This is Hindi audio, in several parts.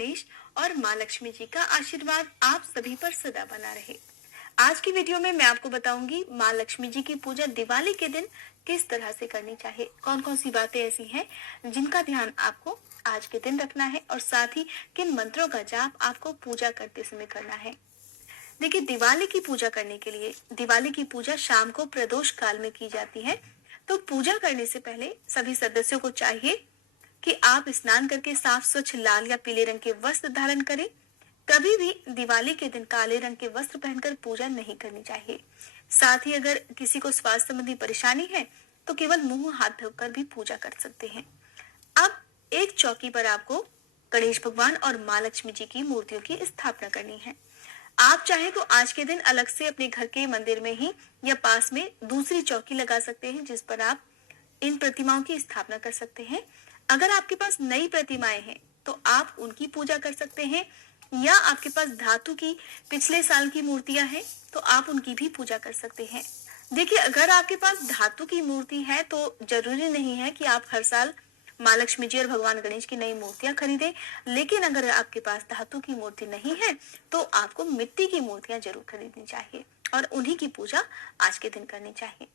गणेश और माँ लक्ष्मी जी का आशीर्वाद आप सभी पर सदा बना रहे। आज की वीडियो में मैं आपको बताऊंगी माँ लक्ष्मी जी की पूजा दिवाली के दिन किस तरह से करनी चाहिए, कौन कौन सी बातें ऐसी हैं जिनका ध्यान आपको आज के दिन रखना है और साथ ही किन मंत्रों का जाप आपको पूजा करते समय करना है। देखिए, दिवाली की पूजा करने के लिए दिवाली की पूजा शाम को प्रदोष काल में की जाती है। तो पूजा करने से पहले सभी सदस्यों को चाहिए कि आप स्नान करके साफ स्वच्छ लाल या पीले रंग के वस्त्र धारण करें। कभी भी दिवाली के दिन काले रंग के वस्त्र पहनकर पूजा नहीं करनी चाहिए। साथ ही अगर किसी को स्वास्थ्य संबंधी परेशानी है तो केवल मुंह हाथ धोकर भी पूजा कर सकते हैं। अब एक चौकी पर आपको गणेश भगवान और माँ लक्ष्मी जी की मूर्तियों की स्थापना करनी है। आप चाहे तो आज के दिन अलग से अपने घर के मंदिर में ही या पास में दूसरी चौकी लगा सकते हैं जिस पर आप इन प्रतिमाओं की स्थापना कर सकते हैं। अगर आपके पास नई प्रतिमाएं हैं तो आप उनकी पूजा कर सकते हैं, या आपके पास धातु की पिछले साल की मूर्तियां हैं तो आप उनकी भी पूजा कर सकते हैं। देखिए, अगर आपके पास धातु की मूर्ति है तो जरूरी नहीं है कि आप हर साल माँ लक्ष्मी जी और भगवान गणेश की नई मूर्तियां खरीदें। लेकिन अगर आपके पास धातु की मूर्ति नहीं है तो आपको मिट्टी की मूर्तियां जरूर खरीदनी चाहिए और उन्हीं की पूजा आज के दिन करनी चाहिए।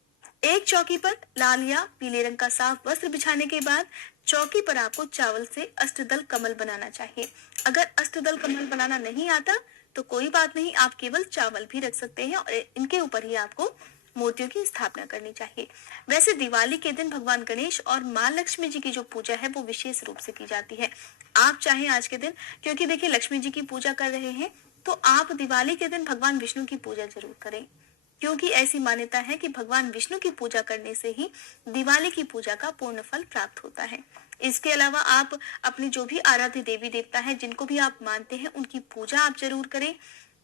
एक चौकी पर लाल या पीले रंग का साफ वस्त्र बिछाने के बाद चौकी पर आपको चावल से अष्टदल कमल बनाना चाहिए। अगर अष्टदल कमल बनाना नहीं आता तो कोई बात नहीं, आप केवल चावल भी रख सकते हैं और इनके ऊपर ही आपको मूर्तियों की स्थापना करनी चाहिए। वैसे दिवाली के दिन भगवान गणेश और माँ लक्ष्मी जी की जो पूजा है वो विशेष रूप से की जाती है। आप चाहें आज के दिन, क्योंकि देखिए लक्ष्मी जी की पूजा कर रहे हैं, तो आप दिवाली के दिन भगवान विष्णु की पूजा जरूर करें, क्योंकि ऐसी मान्यता है कि भगवान विष्णु की पूजा करने से ही दिवाली की पूजा का पूर्ण फल प्राप्त होता है। इसके अलावा आप अपने जो भी आराध्य देवी देवता है, जिनको भी आप मानते हैं, उनकी पूजा आप जरूर करें,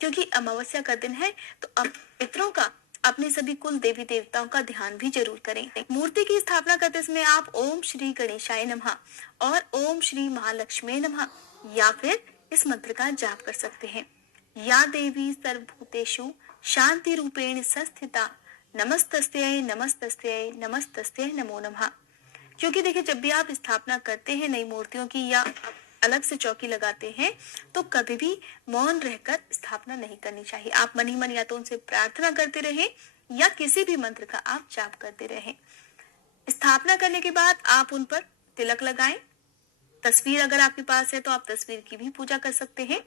क्योंकि अमावस्या का दिन है। तो अब पितरों का, अपने सभी कुल देवी देवताओं का ध्यान भी जरूर करें। मूर्ति की स्थापना करते समय आप ओम श्री गणेशाय नमः और ओम श्री महालक्ष्मी नमः या फिर इस मंत्र का जाप कर सकते हैं। या देवी सर्वभूतेषु शांति रूपेण संस्थिता नमस्तस्यै नमस्तस्यै नमस्तस्यै नमो नमः। क्योंकि देखिए, जब भी आप स्थापना करते हैं नई मूर्तियों की या अलग से चौकी लगाते हैं तो कभी भी मौन रहकर स्थापना नहीं करनी चाहिए। आप मन ही मन या तो उनसे प्रार्थना करते रहें या किसी भी मंत्र का आप जाप करते रहें। स्थापना करने के बाद आप उन पर तिलक लगाएं। तस्वीर अगर आपके पास है तो आप तस्वीर की भी पूजा कर सकते हैं।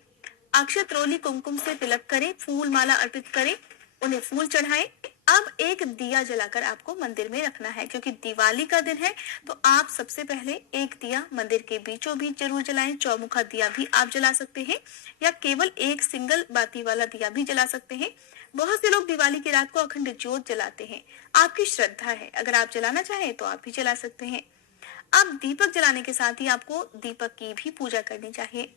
अक्षत रोली कुमकुम से तिलक करें, फूल माला अर्पित करें, उन्हें फूल चढ़ाएं। अब एक दिया जलाकर आपको मंदिर में रखना है, क्योंकि दिवाली का दिन है। तो आप सबसे पहले एक दिया मंदिर के बीचों बीच जरूर जलाएं। चौमुखा दिया भी आप जला सकते हैं या केवल एक सिंगल बाती वाला दिया भी जला सकते हैं। बहुत से लोग दिवाली की रात को अखंड ज्योत जलाते हैं। आपकी श्रद्धा है, अगर आप जलाना चाहें तो आप भी जला सकते हैं। अब दीपक जलाने के साथ ही आपको दीपक की भी पूजा करनी चाहिए।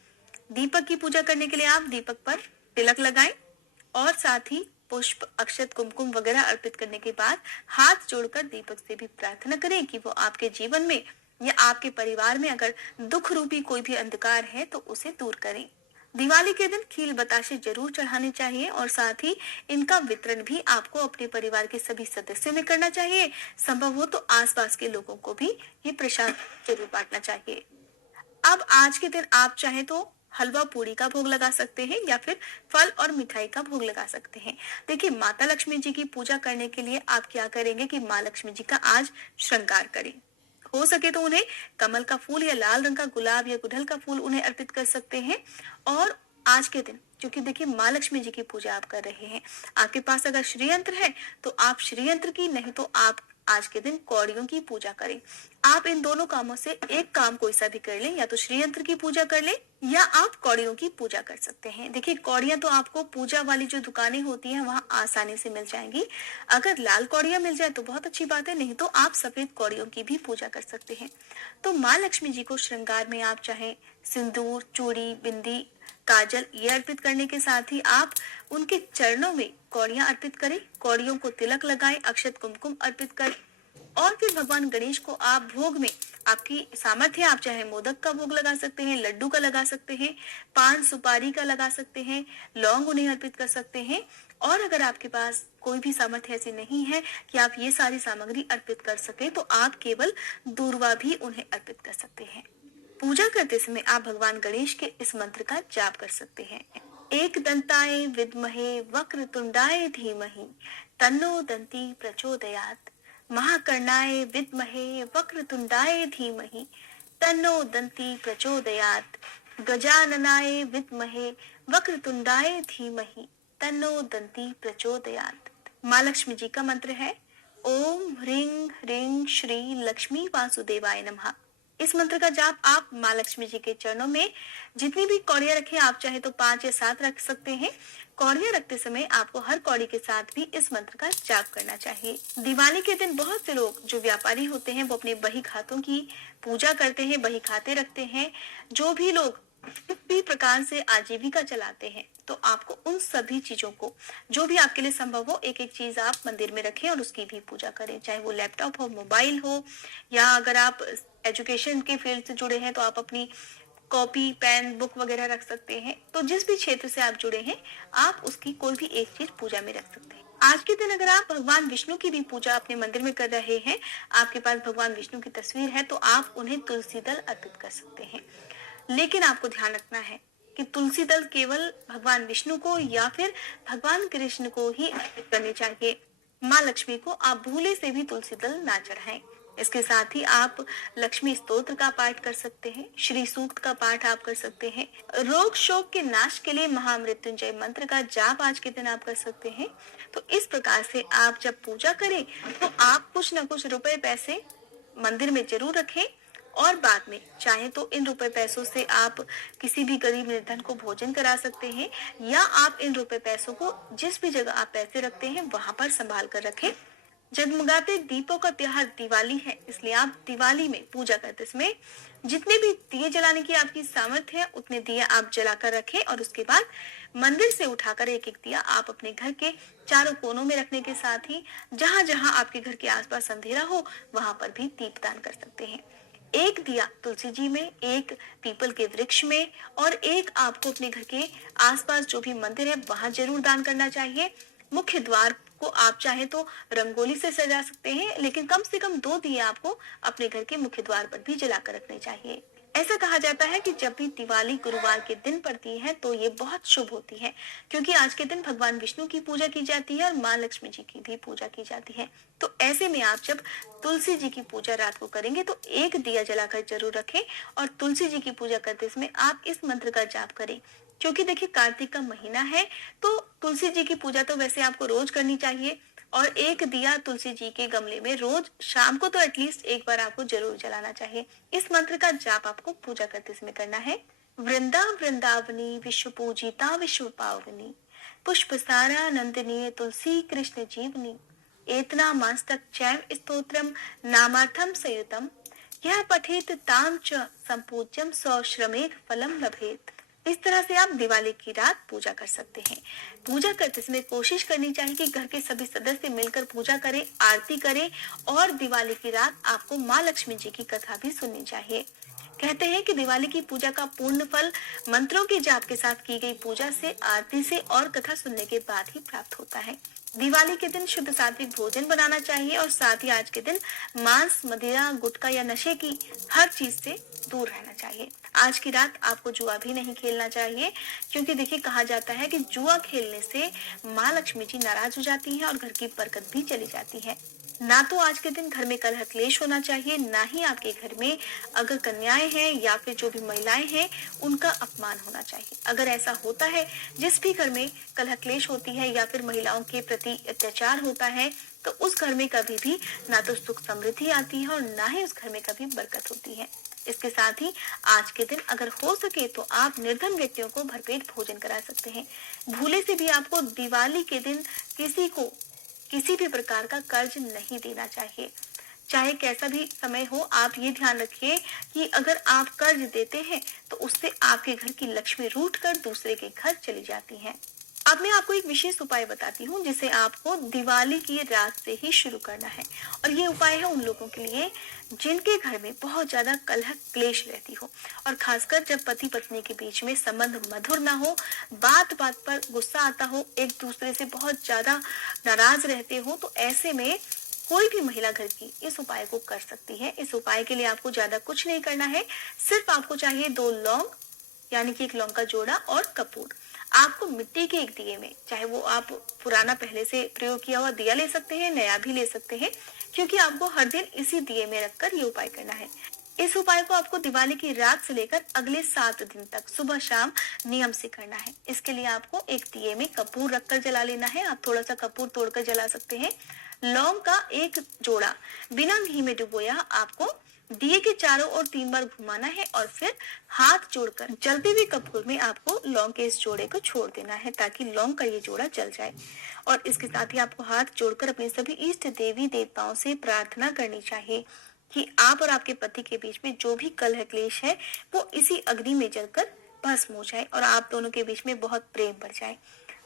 दीपक की पूजा करने के लिए आप दीपक पर तिलक लगाएं और साथ ही पुष्प, अक्षत, कुमकुम वगैरह अर्पित करने के बाद हाथ जोड़कर दीपक से भी प्रार्थना करें कि वो आपके जीवन में या आपके परिवार में अगर दुख रूपी कोई भी अंधकार है तो उसे दूर करें। दिवाली के दिन खील बताशे जरूर चढ़ाने चाहिए और साथ ही इनका वितरण भी आपको अपने परिवार के सभी सदस्यों में करना चाहिए। संभव हो तो आसपास के लोगों को भी ये प्रसाद जरूर बांटना चाहिए। अब आज के दिन आप चाहे तो हलवा पूरी का भोग लगा सकते हैं या फिर फल और मिठाई का भोग लगा सकते हैं। देखिए, माता लक्ष्मी जी की पूजा करने के लिए आप क्या करेंगे कि माँ लक्ष्मी जी का आज श्रृंगार करें। हो सके तो उन्हें कमल का फूल या लाल रंग का गुलाब या गुड़हल का फूल उन्हें अर्पित कर सकते हैं। और आज के दिन, क्योंकि देखिए माँ लक्ष्मी जी की पूजा आप कर रहे हैं, आपके पास अगर श्रीयंत्र है तो आप श्रीयंत्र की, नहीं तो आप आज के दिन कौड़ियों की पूजा करें। आप इन दोनों कामों से एक काम कोई सा भी कर लें, या तो श्रीयंत्र की पूजा कर लें या आप कौड़ियों की पूजा कर सकते हैं। देखिए, कौड़ियां तो आपको पूजा वाली जो दुकानें होती हैं वहां आसानी से मिल जाएंगी। अगर लाल कौड़ियां मिल जाए तो बहुत अच्छी बात है, नहीं तो आप सफेद कौड़ियों की भी पूजा कर सकते हैं। तो माँ लक्ष्मी जी को श्रृंगार में आप चाहे सिंदूर, चूड़ी, बिंदी, काजल ये अर्पित करने के साथ ही आप उनके चरणों में कौड़ियां अर्पित करें, कौड़ियों को तिलक लगाएं, अक्षत कुमकुम अर्पित करें और फिर भगवान गणेश को आप भोग में, आपकी सामर्थ्य, आप चाहे मोदक का भोग लगा सकते हैं, लड्डू का लगा सकते हैं, पान सुपारी का लगा सकते हैं, लौंग उन्हें अर्पित कर सकते हैं। और अगर आपके पास कोई भी सामर्थ्य ऐसी नहीं है कि आप ये सारी सामग्री अर्पित कर सके तो आप केवल दूर्वा भी उन्हें अर्पित कर सकते हैं। पूजा करते समय आप भगवान गणेश के इस मंत्र का जाप कर सकते हैं। एक दंताय विद्महे वक्रतुंडाय धीमहि तन्नो दंती प्रचोदयात्। महाकर्णाय विद्महे वक्रतुंडाय धीमहि तन्नो दंती प्रचोदयात्। गजाननाय विद्महे वक्रतुंडाय धीमहि तन्नो दंती प्रचोदयात्। माँ लक्ष्मी जी का मंत्र है ओम ह्रीं ह्रीं श्री लक्ष्मी वासुदेवाय नमः। इस मंत्र का जाप आप माँ लक्ष्मी जी के चरणों में जितनी भी कौड़ियां रखें, आप चाहे तो 5 या 7 रख सकते हैं। कौड़ियां रखते समय आपको हर कौड़ी के साथ भी इस मंत्र का जाप करना चाहिए। दिवाली के दिन बहुत से लोग जो व्यापारी होते हैं वो अपने बही खातों की पूजा करते हैं, बही खाते रखते हैं। जो भी लोग किसी भी प्रकार से आजीविका चलाते हैं, तो आपको उन सभी चीजों को जो भी आपके लिए संभव हो, एक एक चीज आप मंदिर में रखें और उसकी भी पूजा करें। चाहे वो लैपटॉप हो, मोबाइल हो, या अगर आप एजुकेशन के फील्ड से जुड़े हैं तो आप अपनी कॉपी, पेन, बुक वगैरह रख सकते हैं। तो जिस भी क्षेत्र से आप जुड़े हैं, आप उसकी कोई भी एक चीज पूजा में रख सकते हैं। आज के दिन अगर आप भगवान विष्णु की भी पूजा अपने मंदिर में कर रहे हैं, आपके पास भगवान विष्णु की तस्वीर है, तो आप उन्हें तुलसी दल अर्पित कर सकते हैं। लेकिन आपको ध्यान रखना है कि तुलसी दल केवल भगवान विष्णु को या फिर भगवान कृष्ण को ही अर्पित करनी चाहिए। माँ लक्ष्मी को आप भूले से भी तुलसी दल ना चढ़ाएं। इसके साथ ही आप लक्ष्मी स्तोत्र का पाठ कर सकते हैं, श्री सूक्त का पाठ आप कर सकते हैं। रोग शोक के नाश के लिए महामृत्युंजय मंत्र का जाप आज के दिन आप कर सकते हैं। तो इस प्रकार से आप जब पूजा करें तो आप कुछ न कुछ रुपए पैसे मंदिर में जरूर रखें, और बाद में चाहे तो इन रुपए पैसों से आप किसी भी गरीब निर्धन को भोजन करा सकते हैं, या आप इन रुपए पैसों को जिस भी जगह आप पैसे रखते हैं वहां पर संभाल कर रखें। जगमगाते दीपों का त्योहार दिवाली है, इसलिए आप दिवाली में पूजा करते समय जितने भी दिए जलाने की आपकी सामर्थ्य है उतने दिए आप जलाकर रखें, और उसके बाद मंदिर से उठाकर एक एक दिया आप अपने घर के चारों कोनों में रखने के साथ ही जहां जहां आपके घर के आसपास अंधेरा हो वहां पर भी दीपदान कर सकते हैं। एक दिया तुलसी जी में, एक पीपल के वृक्ष में, और एक आपको अपने घर के आसपास जो भी मंदिर है वहां जरूर दान करना चाहिए। मुख्य द्वार को आप चाहे तो रंगोली से सजा सकते हैं, लेकिन कम से कम 2 दिए आपको अपने घर के मुख्य द्वार पर भी जलाकर रखने चाहिए। ऐसा कहा जाता है कि जब भी दिवाली गुरुवार के दिन पड़ती है तो ये बहुत शुभ होती है, क्योंकि आज के दिन भगवान विष्णु की पूजा की जाती है और माँ लक्ष्मी जी की भी पूजा की जाती है। तो ऐसे में आप जब तुलसी जी की पूजा रात को करेंगे तो एक दिया जलाकर जरूर रखें, और तुलसी जी की पूजा करते समय आप इस मंत्र का जाप करें। क्योंकि देखिए कार्तिक का महीना है, तो तुलसी जी की पूजा तो वैसे आपको रोज करनी चाहिए, और एक दिया तुलसी जी के गमले में रोज शाम को तो एटलीस्ट एक बार आपको जरूर जलाना चाहिए। इस मंत्र का जाप आपको पूजा करते समय करना है। वृंदा वृंदावनी विश्व पूजिता विश्व पावनी पुष्प सारा नंदिनी तुलसी कृष्ण जीवनी एतना मास्तक चैव स्तोत्रम नामार्थम संयुतम यह पठेत ताम च संपूज्यम सौ श्रमेक फलम लभेत। इस तरह से आप दिवाली की रात पूजा कर सकते हैं। पूजा करते समय कोशिश करनी चाहिए कि घर के सभी सदस्य मिलकर पूजा करें, आरती करें, और दिवाली की रात आपको माँ लक्ष्मी जी की कथा भी सुननी चाहिए। कहते हैं कि दिवाली की पूजा का पूर्ण फल मंत्रों के जाप के साथ की गई पूजा से, आरती से और कथा सुनने के बाद ही प्राप्त होता है। दिवाली के दिन शुद्ध सात्विक भोजन बनाना चाहिए, और साथ ही आज के दिन मांस, मदिरा, गुटखा या नशे की हर चीज से दूर रहना चाहिए। आज की रात आपको जुआ भी नहीं खेलना चाहिए, क्योंकि देखिए कहा जाता है कि जुआ खेलने से माँ लक्ष्मी जी नाराज हो जाती हैं और घर की बरकत भी चली जाती है। ना तो आज के दिन घर में कलह क्लेश होना चाहिए, ना ही आपके घर में अगर कन्याएं हैं या फिर जो भी महिलाएं हैं उनका अपमान होना चाहिए। अगर ऐसा होता है, जिस भी घर में कलह क्लेश होती है या फिर महिलाओं के प्रति अत्याचार होता है, तो उस घर में कभी भी ना तो सुख समृद्धि आती है और ना ही उस घर में कभी बरकत होती है। इसके साथ ही आज के दिन अगर हो सके तो आप निर्धन व्यक्तियों को भरपेट भोजन करा सकते हैं। भूले से भी आपको दिवाली के दिन किसी को किसी भी प्रकार का कर्ज नहीं देना चाहिए। चाहे कैसा भी समय हो, आप ये ध्यान रखिए कि अगर आप कर्ज देते हैं तो उससे आपके घर की लक्ष्मी रूठ कर दूसरे के घर चली जाती है। अब मैं आपको एक विशेष उपाय बताती हूँ जिसे आपको दिवाली की रात से ही शुरू करना है, और ये उपाय है उन लोगों के लिए जिनके घर में बहुत ज्यादा कलह क्लेश रहती हो, और खासकर जब पति पत्नी के बीच में संबंध मधुर ना हो, बात बात पर गुस्सा आता हो, एक दूसरे से बहुत ज्यादा नाराज रहते हो। तो ऐसे में कोई भी महिला घर की इस उपाय को कर सकती है। इस उपाय के लिए आपको ज्यादा कुछ नहीं करना है, सिर्फ आपको चाहिए 2 लौंग यानी कि 1 लौंग का जोड़ा और कपूर। आपको मिट्टी के एक दिए में, चाहे वो आप पुराना पहले से प्रयोग किया हुआ दिया ले सकते हैं, नया भी ले सकते हैं, क्योंकि आपको हर दिन इसी दिए में रखकर ये उपाय करना है। इस उपाय को आपको दिवाली की रात से लेकर अगले 7 दिन तक सुबह शाम नियम से करना है। इसके लिए आपको एक दिए में कपूर रखकर जला लेना है। आप थोड़ा सा कपूर तोड़कर जला सकते हैं। लौंग का एक जोड़ा बिना घी में डुबोया आपको दिए के चारों ओर 3 बार घुमाना है और फिर हाथ जोड़कर जलते हुए कपूर में आपको लौंग के इस जोड़े को छोड़ देना है, ताकि लौंग का ये जोड़ा जल जाए। और इसके साथ ही आपको हाथ जोड़कर अपने सभी इष्ट देवी देवताओं से प्रार्थना करनी चाहिए कि आप और आपके पति के बीच में जो भी कलह क्लेश है वो इसी अग्नि में जलकर भस्म हो जाए और आप दोनों के बीच में बहुत प्रेम बढ़ जाए।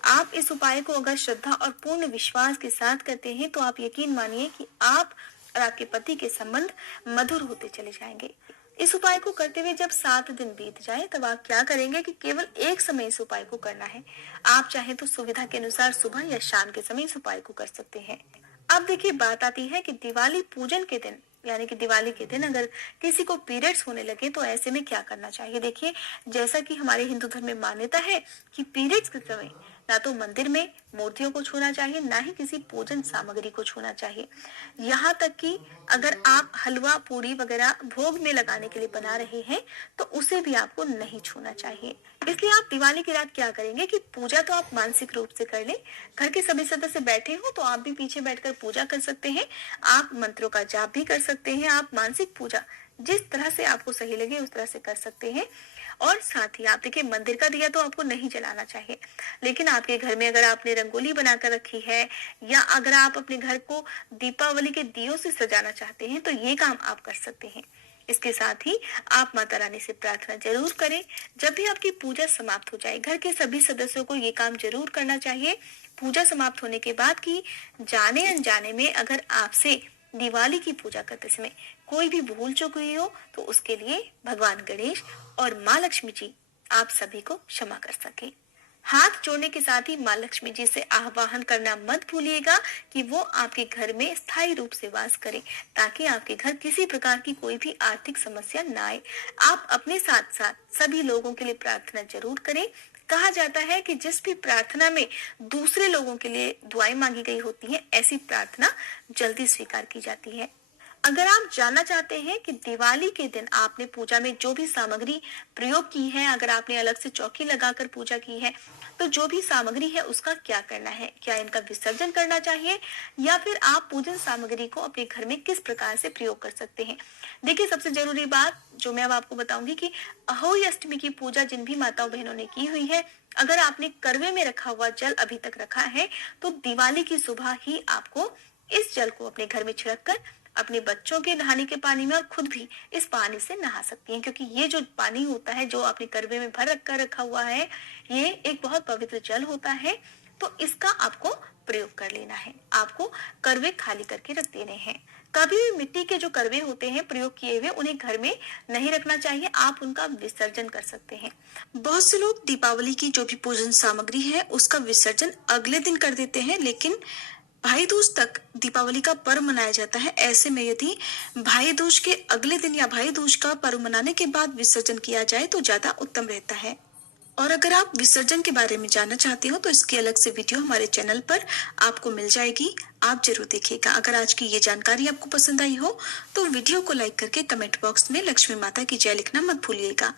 आप इस उपाय को अगर श्रद्धा और पूर्ण विश्वास के साथ करते हैं तो आप यकीन मानिए कि आप और आपके पति के संबंध मधुर होते चले जाएंगे। इस उपाय को करते हुए जब 7 दिन बीत जाए तब आप क्या करेंगे कि केवल एक समय इस उपाय को करना है। आप चाहे तो सुविधा के अनुसार सुबह या शाम के समय इस उपाय को कर सकते हैं। अब देखिए, बात आती है कि दिवाली पूजन के दिन यानी कि दिवाली के दिन अगर किसी को पीरियड्स होने लगे तो ऐसे में क्या करना चाहिए। देखिए, जैसा कि हमारे हिंदू धर्म में मान्यता है कि पीरियड्स के समय ना तो मंदिर में मूर्तियों को छूना चाहिए, ना ही किसी पूजन सामग्री को छूना चाहिए। यहाँ तक कि अगर आप हलवा पूरी वगैरह भोग में लगाने के लिए बना रहे हैं तो उसे भी आपको नहीं छूना चाहिए। इसलिए आप दिवाली की रात क्या करेंगे कि पूजा तो आप मानसिक रूप से कर लें। घर के सभी सदस्य बैठे हो तो आप भी पीछे बैठकर पूजा कर सकते हैं। आप मंत्रों का जाप भी कर सकते हैं। आप मानसिक पूजा जिस तरह से आपको सही लगे उस तरह से कर सकते हैं। और साथ ही आप देखिए, मंदिर का दिया तो आपको नहीं जलाना चाहिए, लेकिन आपके घर में अगर आपने रंगोली बनाकर रखी है या अगर आप अपने घर को दीपावली के दियों से सजाना चाहते हैं तो ये काम आप कर सकते हैं। इसके साथ ही आप माता रानी से प्रार्थना जरूर करें। जब भी आपकी पूजा समाप्त हो जाए, घर के सभी सदस्यों को ये काम जरूर करना चाहिए पूजा समाप्त होने के बाद कि जाने अनजाने में अगर आपसे दिवाली की पूजा करते समय कोई भी भूल चूक हुई हो तो उसके लिए भगवान गणेश और माँ लक्ष्मी जी आप सभी को क्षमा कर सके। हाथ जोड़ने के साथ ही माँ लक्ष्मी जी से आह्वान करना मत भूलिएगा कि वो आपके घर में स्थायी रूप से वास करें, ताकि आपके घर किसी प्रकार की कोई भी आर्थिक समस्या ना आए। आप अपने साथ साथ सभी लोगों के लिए प्रार्थना जरूर करें। कहा जाता है कि जिस भी प्रार्थना में दूसरे लोगों के लिए दुआएं मांगी गई होती हैं, ऐसी प्रार्थना जल्दी स्वीकार की जाती है। अगर आप जानना चाहते हैं कि दिवाली के दिन आपने पूजा में जो भी सामग्री प्रयोग की है, अगर आपने अलग से चौकी लगाकर पूजा की है तो जो भी सामग्री है उसका क्या करना है, क्या इनका विसर्जन करना चाहिए या फिर आप पूजन सामग्री को अपने घर में किस प्रकार से प्रयोग कर सकते हैं। देखिए, सबसे जरूरी बात जो मैं अब आपको बताऊंगी कि अहोई अष्टमी की पूजा जिन भी माताओं बहनों ने की हुई है, अगर आपने करवे में रखा हुआ जल अभी तक रखा है तो दिवाली की सुबह ही आपको इस जल को अपने घर में छिड़क कर अपने बच्चों के नहाने के पानी में और खुद भी इस पानी से नहा सकती हैं, क्योंकि ये जो पानी होता है जो आपने करवे में भर रखा हुआ है, ये एक बहुत पवित्र जल होता है। तो इसका आपको प्रयोग कर लेना है। आपको करवे खाली करके रख देने हैं। कभी भी मिट्टी के जो करवे होते हैं प्रयोग किए हुए, उन्हें घर में नहीं रखना चाहिए। आप उनका विसर्जन कर सकते हैं। बहुत से लोग दीपावली की जो भी पूजन सामग्री है उसका विसर्जन अगले दिन कर देते हैं, लेकिन भाई दूज तक दीपावली का पर्व मनाया जाता है। ऐसे में यदि भाई दूज के अगले दिन या भाई दूज का पर्व मनाने के बाद विसर्जन किया जाए तो ज्यादा उत्तम रहता है। और अगर आप विसर्जन के बारे में जानना चाहते हो तो इसकी अलग से वीडियो हमारे चैनल पर आपको मिल जाएगी, आप जरूर देखिएगा। अगर आज की ये जानकारी आपको पसंद आई हो तो वीडियो को लाइक करके कमेंट बॉक्स में लक्ष्मी माता की जय लिखना मत भूलिएगा।